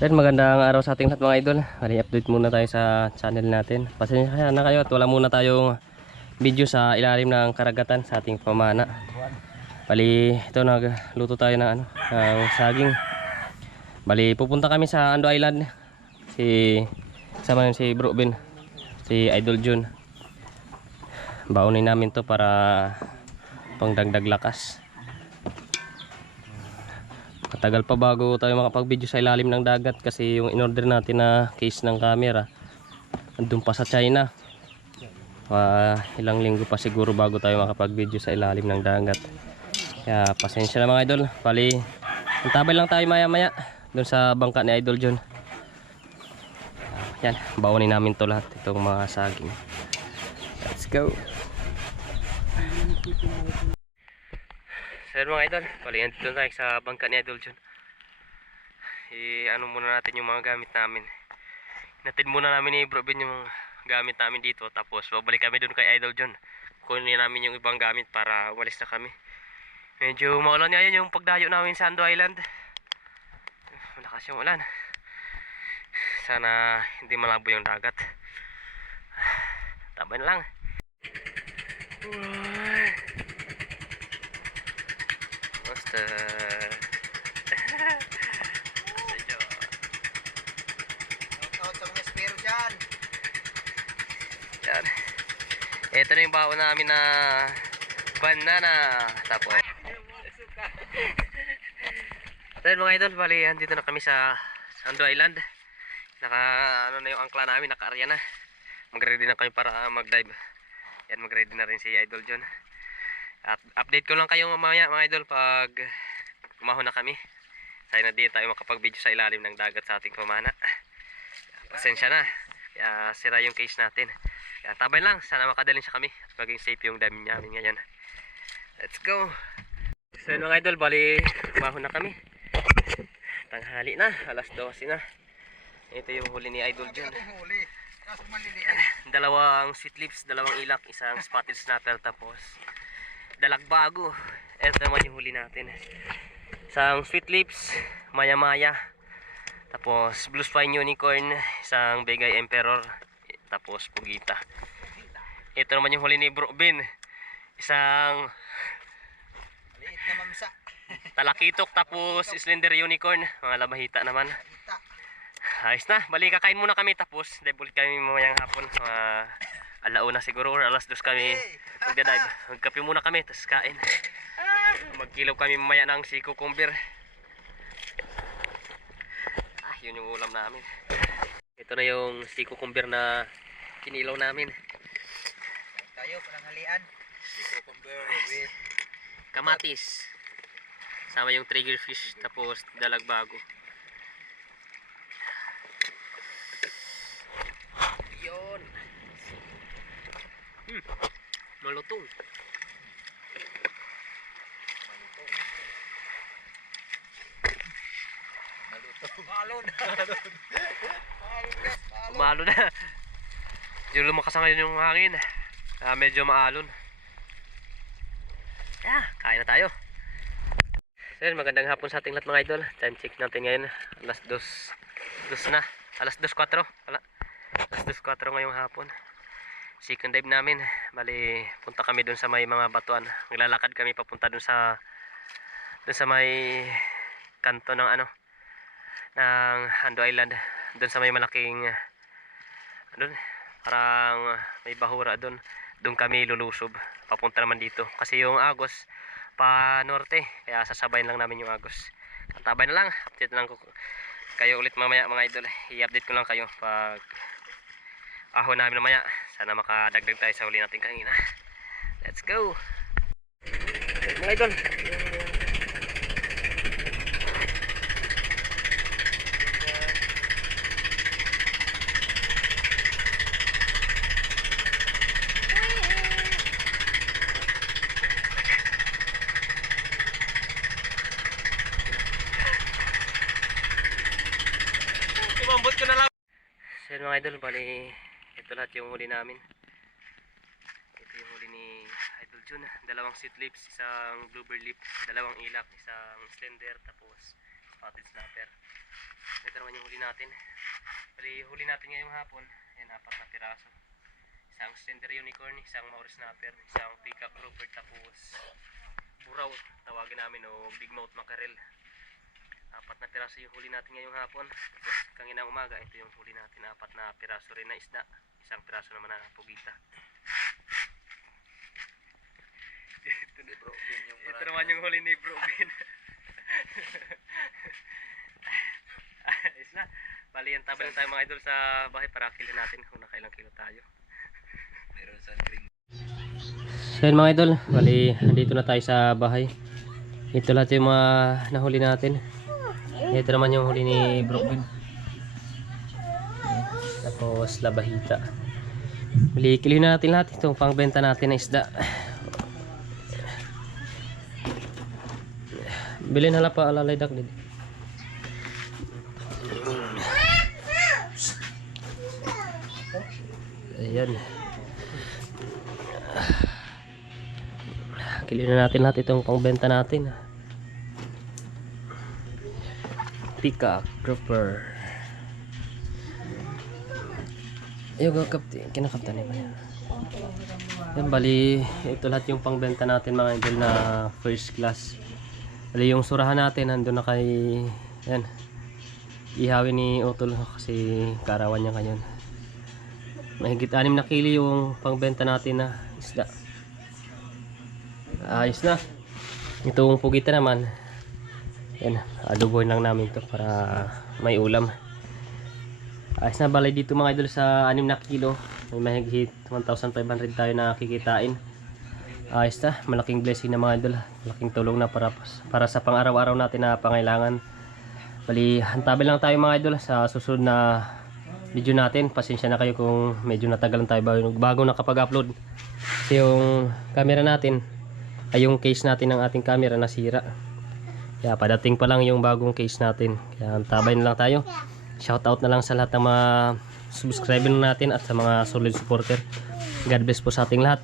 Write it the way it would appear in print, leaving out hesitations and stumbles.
Then magandang araw sa ating lahat mga idol. Update muna tayo sa channel natin. Pasensya na kayo at wala muna tayong video sa ilalim ng karagatan sa ating pamana. Bali ito, nagluto tayo ng ng saging. Bali pupunta kami sa Ando Island. Kasama namin si Bro Ben, si Idol Jun. Baunin namin to para pangdagdag lakas. Matagal pa bago tayo makapag-video sa ilalim ng dagat kasi yung in-order natin na case ng camera andun pa sa China. Ilang linggo pa siguro bago tayo makapag-video sa ilalim ng dagat. Kaya pasensya na mga idol. Bali, antabay lang tayo maya-maya dun sa bangka ni Idol John. Yan, baunin namin to lahat, itong mga saging. Let's go. So mga idol, bali andito tayo sa bangka ni Idol John. Ano muna natin yung mga gamit namin. Hinatid muna namin ni Bro Ben yung gamit namin dito. Tapos babalik kami dun kay Idol John. Kunin namin yung ibang gamit para umalis na kami. Medyo maulan ngayon yung pagdayo namin sa Ando Island. Malakas yung ulan. Sana hindi malabo yung dagat. Tabay na lang. Basta yan. Ito na yung baon namin na banana. Tapos then mga idol, bali dito na kami sa Ando Island. Ano na yung angkla namin, naka-area na. Mag-ready na kami para mag-dive. Yan, mag-ready na rin si Idol John. At update ko lang kayo mamaya mga idol pag umahon na kami. Tayo na din tayo makapag-video sa ilalim ng dagat sa ating pamana. Pasensya na. Kaya sira yung case natin. Kaya tabay lang, sana makadalhin siya kami at maging safe yung dami namin ngayon. Let's go. So mga idol, bali umahon na kami. Tanghali na, alas 12 na. Ito yung huli ni Idol John. Dalawang sweet lips, dalawang ilak, isang spotted snapper, tapos dalagbago. Ito naman yung huli natin. Isang sweet lips, maya maya, tapos blue spine unicorn, isang Begay Emperor, tapos pugita. Ito naman yung huli ni Bro Ben. Isang talakitok, tapos slender unicorn, mga labahita naman. Ayos na, bali kakain muna kami, tapos dive ulit kami mamayang hapon. Alauna siguro or alas 2 kami magda-dive. Magkape muna kami, tapos kain. Magkilaw kami mamaya ng si cucumber. Yun yung ulam namin. Ito na yung si cucumber na kinilaw namin. Tayo, pananghalian. Si cucumber with kamatis. Sama yung triggerfish, tapos dalagbago. Yun. Malutong. Malutong. Umalo na. Medyo lumakas na ngayon yung hangin. Medyo maalon. Kain na tayo. So yun, magandang hapon sa ating lahat mga idol. Time check natin ngayon, alas 2 na. Alas 2:04. Alas 2:04 ngayong hapon. Second dive namin. Bali, punta kami dun sa may mga batuan. Naglalakad kami papunta dun sa may kanto ng ng Ando Island. Dun sa may malaking dun, parang may bahura dun. Dun kami lulusob. Papunta naman dito. Kasi yung agos pa norte, kaya sasabayin lang namin yung agos. Antabay na lang. Update lang ko kayo ulit mamaya mga idol. I-update ko lang kayo pag ahon namin mamaya. Sana makadagdag tayo sa huli natin kanina. Let's go mga idol. Imambot ko na lang. So mga idol, bali ito lahat yung huli namin. Ito yung huli ni Idol Jun. Dalawang sweet lips, isang blueberry lip, dalawang ilak, isang slender, tapos spotted snapper. Ito naman yung huli natin. Bali, huli natin ngayong hapon. Ayan, 4 na piraso. Isang slender unicorn, isang Maori snapper, isang peacock grouper, tapos buraw, tawagin namin, o big mouth mackerel. 4 na piraso yung huli natin ngayong hapon. Tapos kanginang umaga, ito yung huli natin, 4 na piraso rin na isda. Isang piraso naman na pugita. Ito naman yung huli ni Bro Ben. Ayos na. Bali, yan tabi lang tayo mga idol sa bahay para kilin natin kung nakailang kilo tayo. Meron sa green. So yun mga idol, bali dito na tayo sa bahay. Ito lahat yung mga nahuli natin. Ito naman yung huli ni Bro Ben. Tapos labahita. Bali, kilin natin lahat itong pangbenta natin na isda. Bilhin hala pa alalay dak din. Ayan. Kilin na natin lahat itong pangbenta natin. Peacock grouper. Ayaw gagapti. Kinakapta na ba yan? Yan, bali ito lahat yung pangbenta natin mga idol na first class. Bali yung surahan natin nandun na kay yan, ihawin ni Utol kasi karawan niya ngayon. Mahigit 6 na kilo yung pangbenta natin na isda. Ayos na. Itong pugita naman, yan, adobohin lang namin to para may ulam. Ayos na, balay dito mga idol sa 6 na kilo. May mahigit 1,500 tayo na kikitain. Ayos na, malaking blessing na mga idol. Malaking tulong na para sa pang-araw-araw natin na pangailangan. Bali, hantabi lang tayo mga idol sa susunod na video natin. Pasensya na kayo kung medyo natagalan tayo bago nakapag-upload. Kasi yung camera natin, ay yung case natin ng ating camera nasira. Kaya padating pa lang yung bagong case natin. Kaya hantabay na lang tayo. Shoutout na lang sa lahat ng mga subscriber natin at sa mga solid supporter. God bless po sa ating lahat.